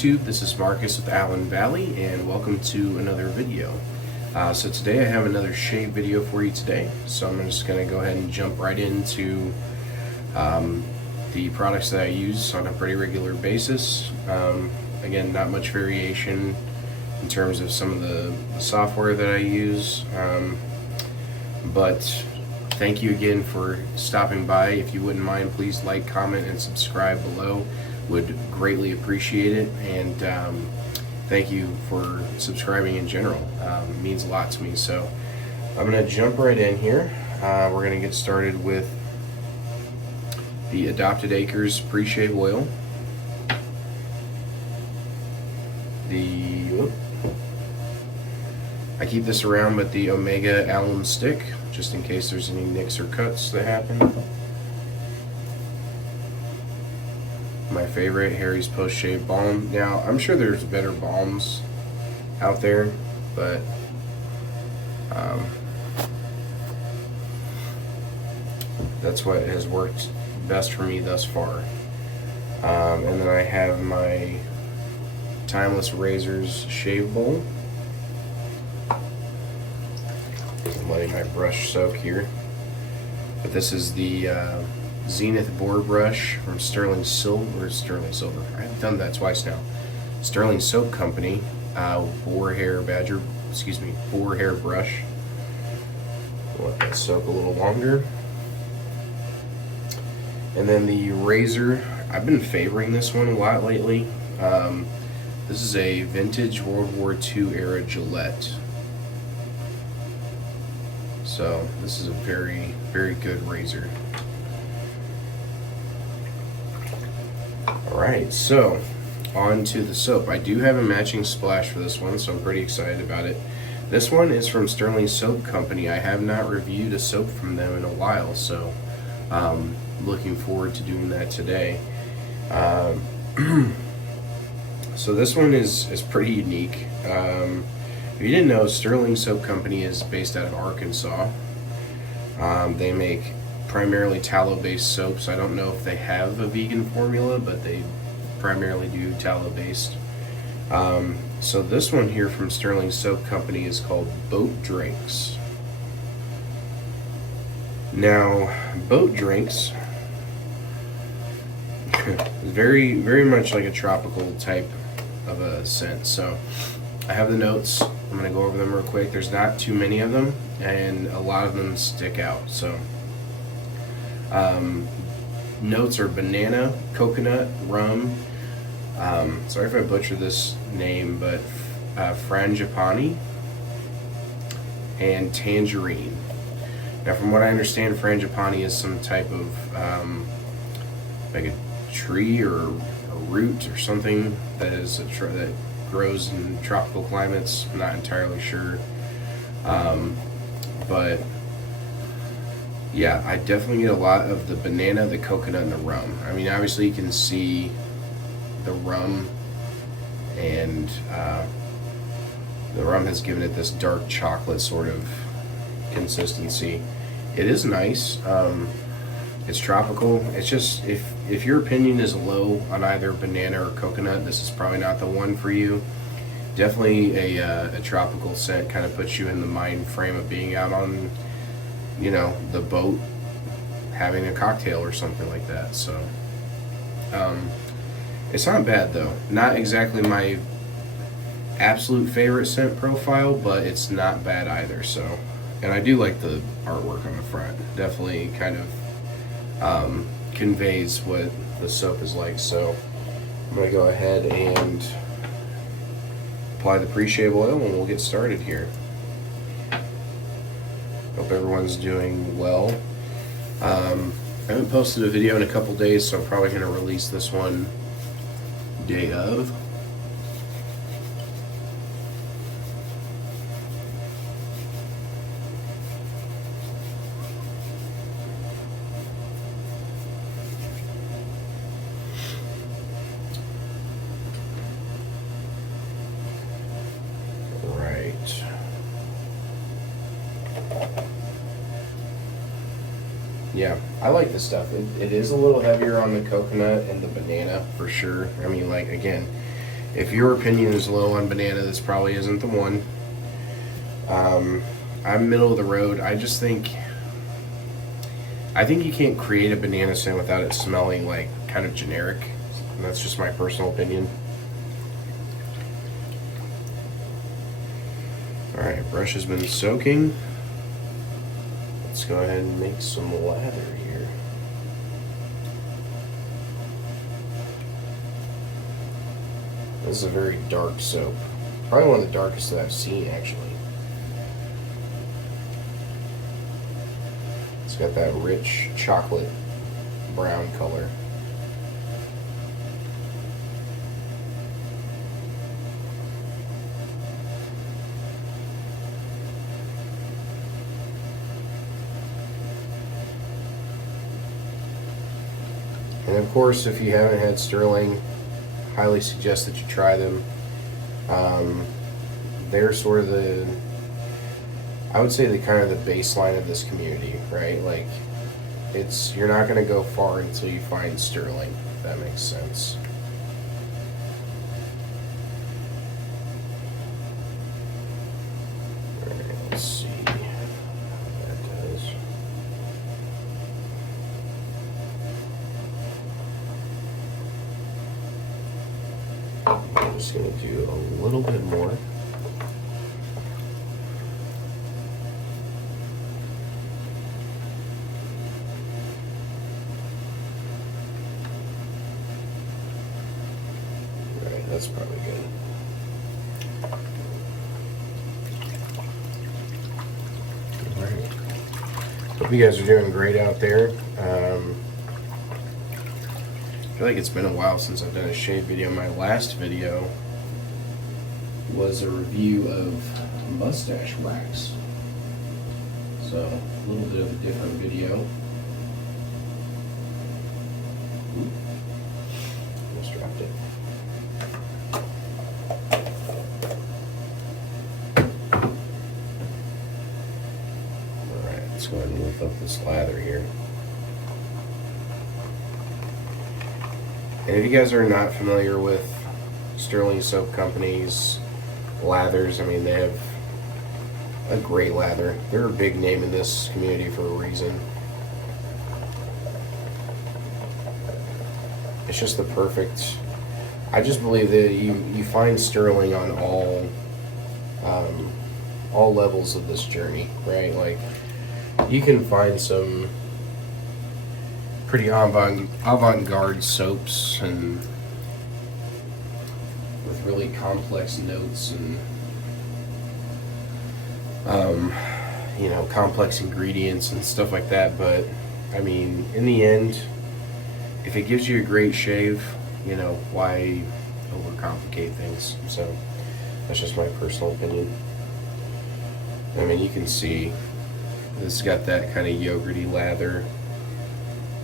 YouTube, this is Marcus with AllenValley, and welcome to another video. So today I have another shave video for you today. So I'm just going to go ahead and jump right into the products that I use on a pretty regular basis. Again, not much variation in terms of some of the software that I use, but thank you again for stopping by. If you wouldn't mind, please like, comment, and subscribe below. Would greatly appreciate it, and thank you for subscribing in general. It means a lot to me. So I'm going to jump right in here. We're going to get started with the Adopted Acres Pre-Shave Oil. I keep this around, but the Omega Alum Stick, just in case there's any nicks or cuts that happen. My favorite, Harry's Post Shave Balm. Now, I'm sure there's better balms out there, but that's what has worked best for me thus far. And then I have my Timeless Razors Shave Bowl. I'm letting my brush soak here. But this is the Zenith Boar Brush from Stirling Silver. I've done that twice now. Stirling Soap Company, boar hair brush. We'll let that soak a little longer. And then the razor, I've been favoring this one a lot lately. This is a vintage World War II era Gillette. So this is a very, very good razor. Alright, so on to the soap. I do have a matching splash for this one, so I'm pretty excited about it. This one is from Stirling Soap Company. I have not reviewed a soap from them in a while, so looking forward to doing that today. So this one is pretty unique. If you didn't know, Stirling Soap Company is based out of Arkansas. They make primarily tallow-based soaps. I don't know if they have a vegan formula, but they primarily do tallow-based. So this one here from Stirling Soap Company is called Boat Drinks. Now, Boat Drinks is very, very much like a tropical type of a scent. So I have the notes. I'm going to go over them real quick. There's not too many of them, and a lot of them stick out. So notes are banana, coconut, rum, sorry if I butcher this name, but frangipani, and tangerine. Now, from what I understand, frangipani is some type of like a tree or a root or something that is that grows in tropical climates. I'm not entirely sure, but yeah, I definitely get a lot of the banana, the coconut, and the rum. I mean, obviously you can see the rum, and the rum has given it this dark chocolate sort of consistency. It is nice. It's tropical. It's just, if your opinion is low on either banana or coconut, this is probably not the one for you. Definitely a tropical scent kind of puts you in the mind frame of being out on, you know, the boat having a cocktail or something like that. So it's not bad though. Not exactly my absolute favorite scent profile, but it's not bad either. So, and I do like the artwork on the front. Definitely kind of conveys what the soap is like. So I'm going to go ahead and apply the pre-shave oil, and we'll get started here. Hope everyone's doing well. I haven't posted a video in a couple days, so I'm probably going to release this one day of. Yeah, I like this stuff. It is a little heavier on the coconut and the banana for sure. I mean, like, again, If your opinion is low on banana, this probably isn't the one. I'm middle of the road. I think you can't create a banana scent without it smelling like kind of generic. And that's just my personal opinion. Alright, brush has been soaking. Let's go ahead and make some lather here. This is a very dark soap. Probably one of the darkest that I've seen, actually. It's got that rich chocolate brown color. And of course, if you haven't had Stirling, highly suggest that you try them. They're sort of I would say the kind of the baseline of this community, right? Like, you're not going to go far until you find Stirling, if that makes sense. All right, let's see how that does. I'm just going to do a little bit more. That's probably good. Alright. Hope you guys are doing great out there. I feel like it's been a while since I've done a shave video. My last video was a review of mustache wax. So, a little bit of a different video. Ooh. Almost dropped it. Let's go ahead and lift up this lather here. And if you guys are not familiar with Stirling Soap Company's lathers, I mean, they have a great lather. They're a big name in this community for a reason. It's just the perfect. I just believe that you find Stirling on all levels of this journey, right? Like, you can find some pretty avant-garde soaps and with really complex notes and you know, complex ingredients and stuff like that. But I mean, in the end, if it gives you a great shave, you know, why overcomplicate things? So that's just my personal opinion. I mean, you can see this has got that kind of yogurty lather.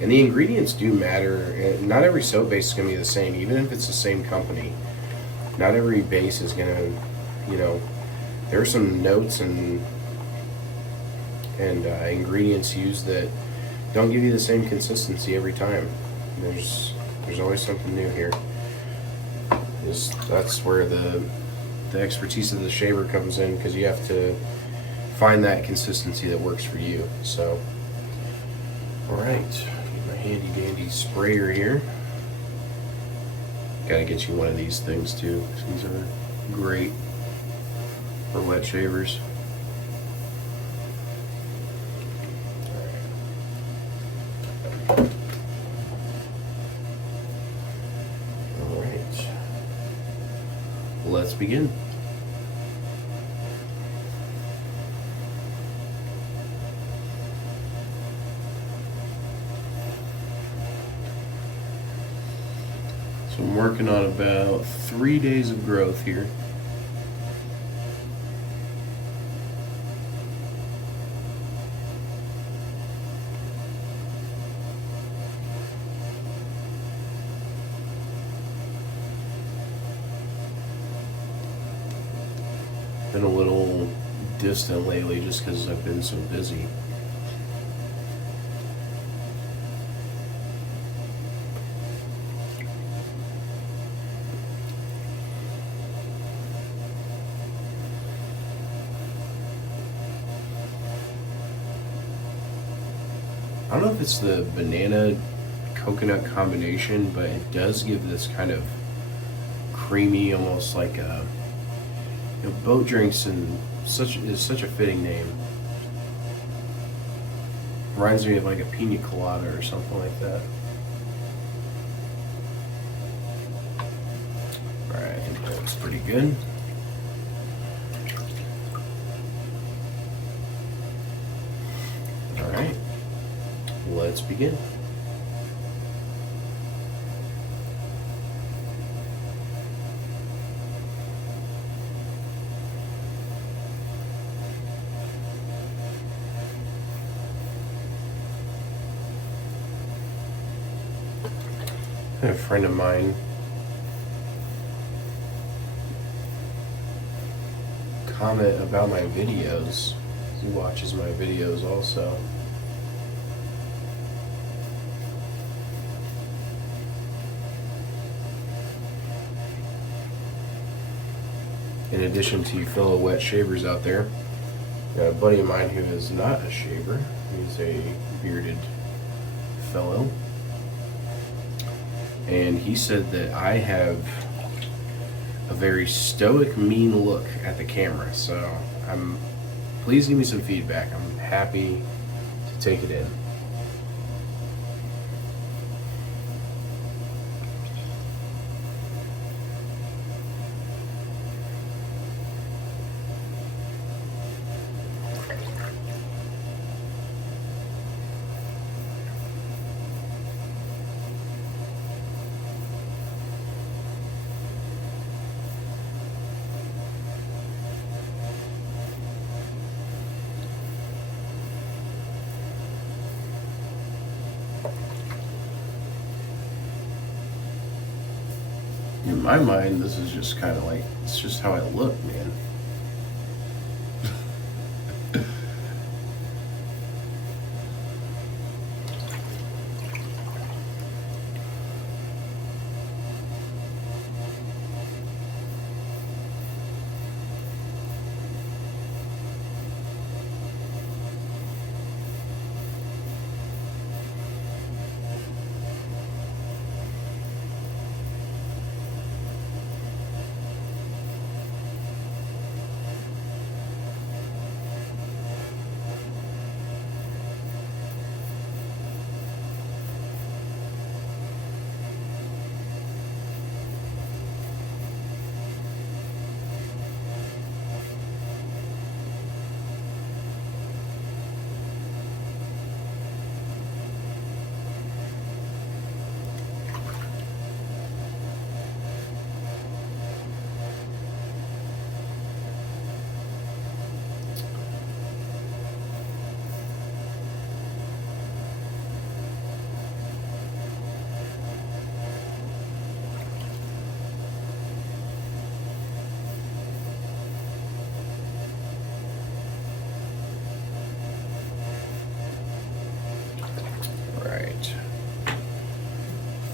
And the ingredients do matter. Not every soap base is going to be the same, even if it's the same company. Not every base is going to, you know, there are some notes and ingredients used that don't give you the same consistency every time. There's always something new here. That's where the expertise of the shaver comes in, because you have to find that consistency that works for you. So, all right, get my handy dandy sprayer here. Gotta get you one of these things too. These are great for wet shavers. All right, let's begin. So I'm working on about 3 days of growth here. Been a little distant lately just because I've been so busy. I don't know if it's the banana coconut combination, but it does give this kind of creamy, almost like a, boat drinks, and is such a fitting name. Reminds me of like a pina colada or something like that. Alright, I think that looks pretty good. Alright, let's begin. A friend of mine comment about my videos. He watches my videos also. In addition to you fellow wet shavers out there, got a buddy of mine who is not a shaver. He's a bearded fellow. And he said that I have a very stoic, mean look at the camera. So please give me some feedback. I'm happy to take it in. In my mind, this is just kind of like, it's just how I look, man.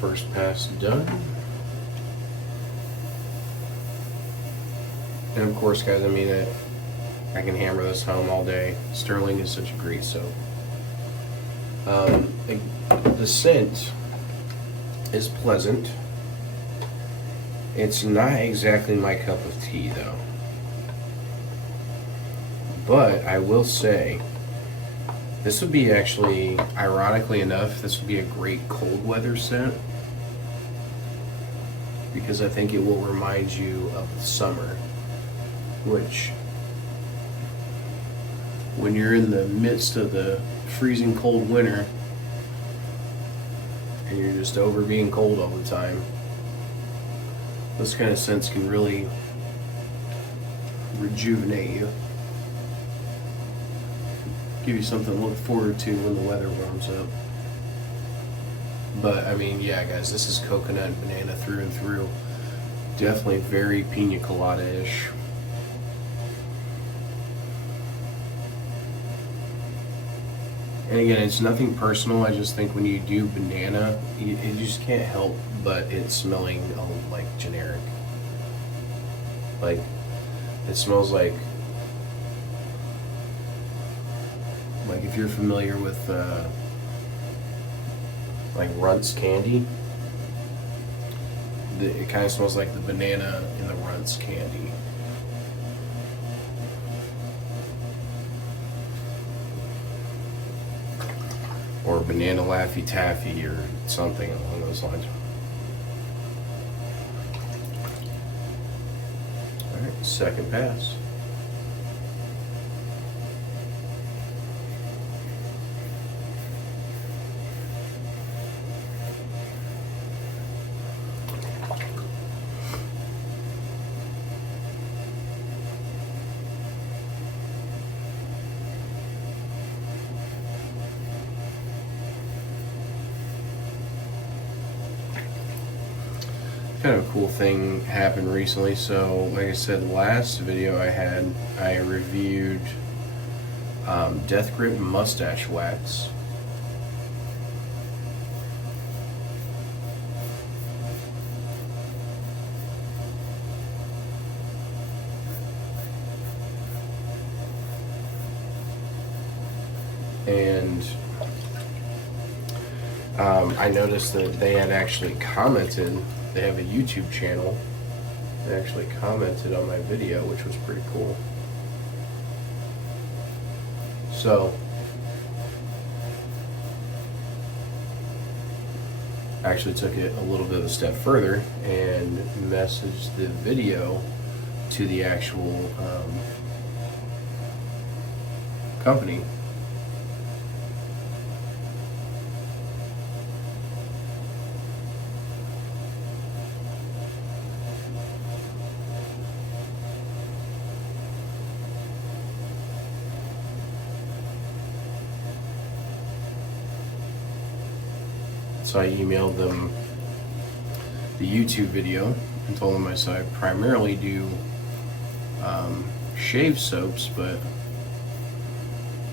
First pass done. And of course, guys, I mean, I can hammer this home all day. Stirling is such a great soap. The scent is pleasant. It's not exactly my cup of tea, though. But I will say, this would be actually, ironically enough, this would be a great cold weather scent, because I think it will remind you of the summer, which, when you're in the midst of the freezing cold winter and you're just over being cold all the time, this kind of scents can really rejuvenate you. Give you something to look forward to when the weather warms up. But I mean, yeah, guys, this is coconut and banana through and through. Definitely very pina colada-ish. And again, it's nothing personal. I just think when you do banana, you just can't help but it smelling like generic. Like, it smells like if you're familiar with like Runts candy. It kind of smells like the banana in the Runts candy. Or banana Laffy Taffy or something along those lines. Alright, second pass. Kind of a cool thing happened recently. So like I said, the last video I reviewed Death Grip mustache wax. And I noticed that they had actually commented. They have a YouTube channel. They actually commented on my video, which was pretty cool. So I actually took it a little bit of a step further and messaged the video to the actual company. So I emailed them the YouTube video and told them I primarily do shave soaps, but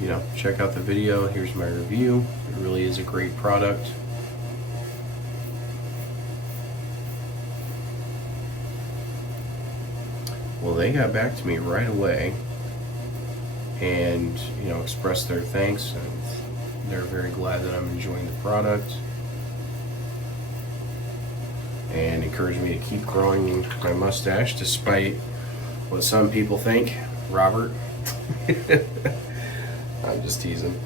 you know, check out the video. Here's my review. It really is a great product. Well, they got back to me right away and, you know, expressed their thanks, and they're very glad that I'm enjoying the product, and encouraged me to keep growing my mustache despite what some people think. Robert. I'm just teasing.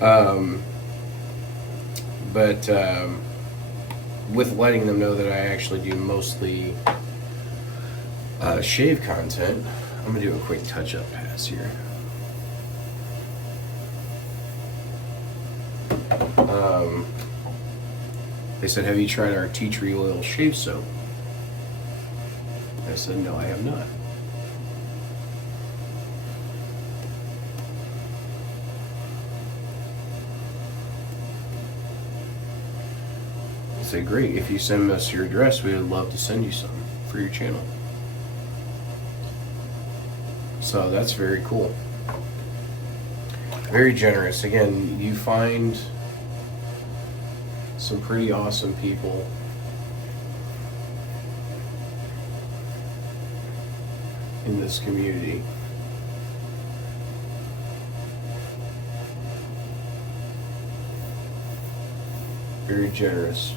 But with letting them know that I actually do mostly shave content, I'm gonna do a quick touch-up pass here. They said, have you tried our tea tree oil shave soap? I said, no, I have not. I said, great, if you send us your address, we would love to send you some for your channel. So that's very cool. Very generous. Again, you find some pretty awesome people in this community. Very generous.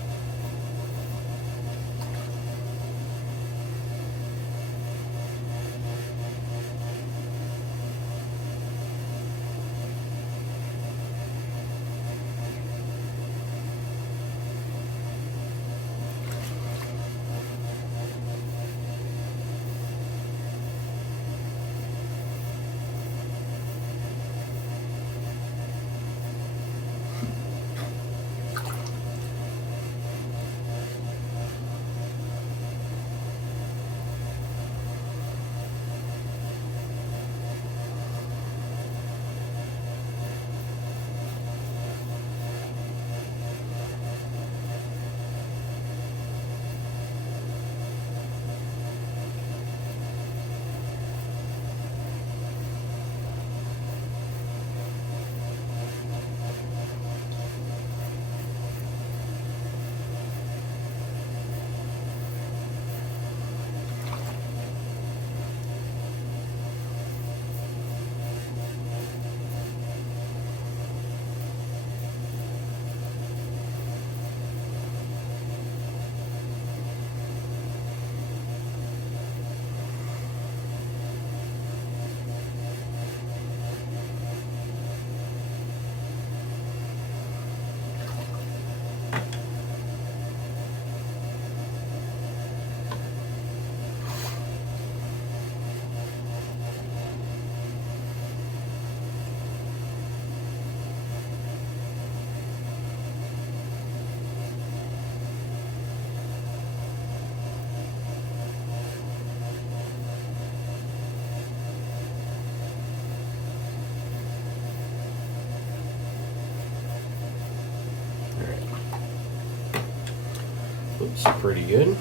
Looks pretty good. Do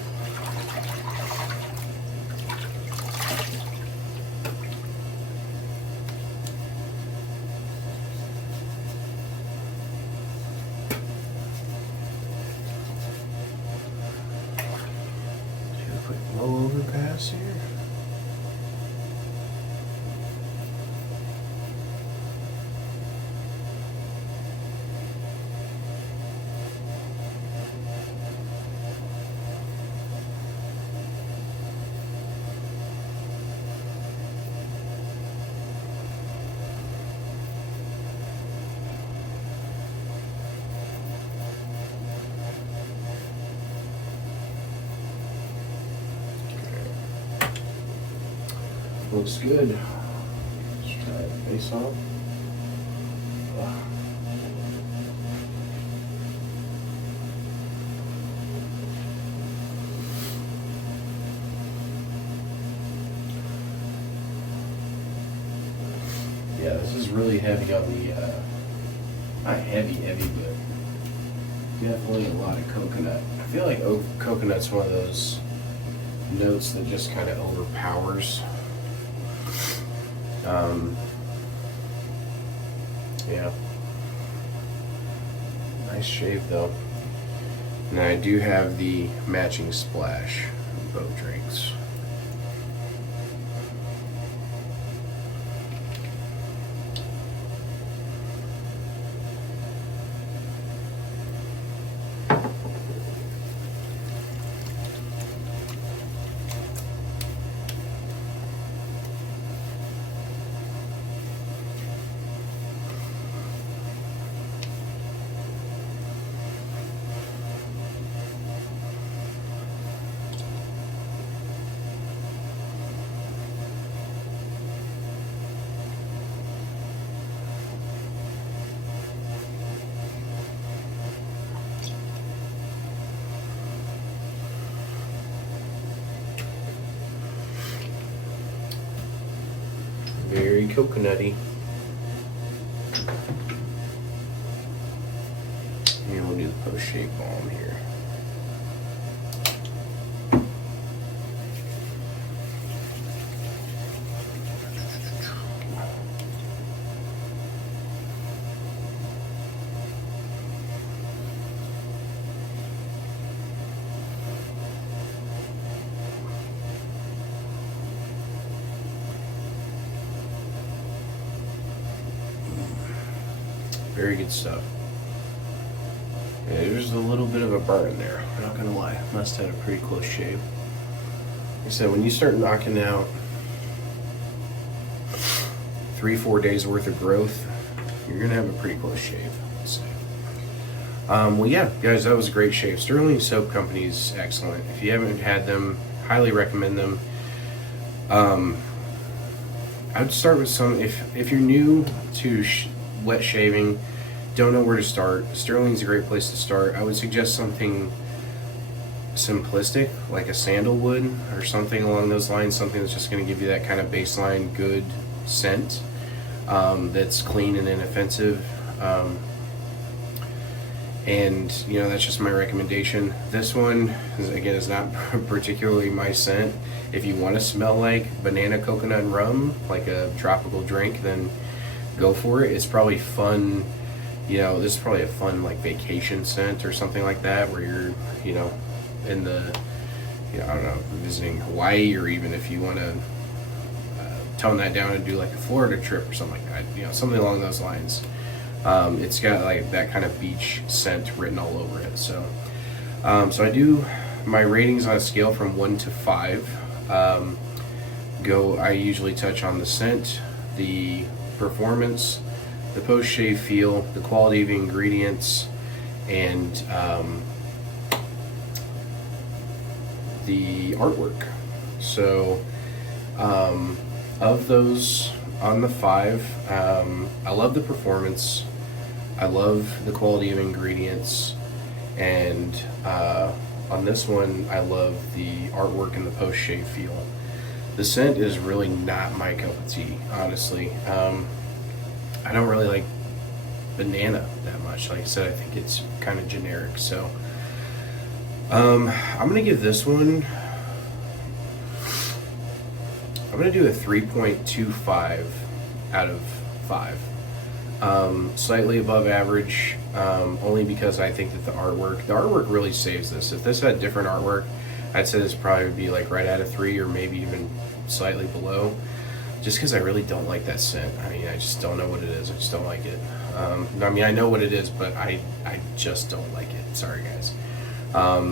a quick roll over pass here. Looks good. Let's try it face off. Yeah, this is really heavy on the, not heavy, but definitely a lot of coconut. I feel like coconut's one of those notes that just kind of overpowers. Yeah. Nice shave though. And I do have the matching splash of both drinks. Very coconutty. And we'll do the post-shave balm here. Very good stuff. Yeah, there's a little bit of a burn there. I'm not gonna lie. Must have had a pretty close shave. Like I said, when you start knocking out 3-4 days worth of growth, you're gonna have a pretty close shave. So, well, yeah, guys, that was a great shave. Stirling Soap Company is excellent. If you haven't had them, highly recommend them. I would start with some. If you're new to wet shaving, don't know where to start, Stirling's a great place to start. I would suggest something simplistic like a sandalwood or something along those lines, something that's just going to give you that kind of baseline good scent, that's clean and inoffensive, and you know, that's just my recommendation. This one is not particularly my scent. If you want to smell like banana, coconut, and rum, like a tropical drink, then go for it. It's probably fun, you know, this is probably a fun like vacation scent or something like that, where you're, you know, in the, you know, I don't know, visiting Hawaii, or even if you want to tone that down and do like a Florida trip or something like that, you know, something along those lines. It's got like that kind of beach scent written all over it. So, so I do my ratings on a scale from 1 to 5. I usually touch on the scent, the performance, the post-shave feel, the quality of the ingredients, and the artwork. So of those, on the 5, I love the performance, I love the quality of ingredients, and on this one I love the artwork and the post-shave feel. The scent is really not my cup of tea, honestly. I don't really like banana that much. Like I said, I think it's kind of generic. So I'm gonna give this one, I'm gonna do a 3.25 out of 5. Slightly above average, only because I think that the artwork really saves this. If this had different artwork, I'd say this probably would be like right at a 3 or maybe even slightly below, just because I really don't like that scent. I mean, I just don't know what it is. I just don't like it. I mean, I know what it is, but I just don't like it. Sorry, guys.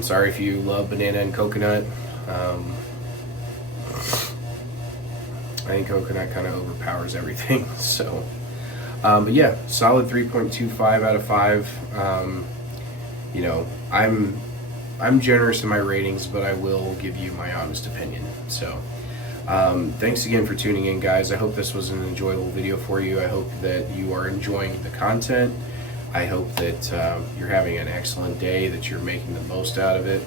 Sorry if you love banana and coconut. I think coconut kind of overpowers everything. So, but yeah, solid 3.25 out of 5. You know, I'm generous in my ratings, but I will give you my honest opinion. So, thanks again for tuning in, guys. I hope this was an enjoyable video for you. I hope that you are enjoying the content. I hope that you're having an excellent day, that you're making the most out of it.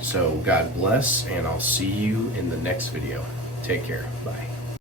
So God bless, and I'll see you in the next video. Take care. Bye.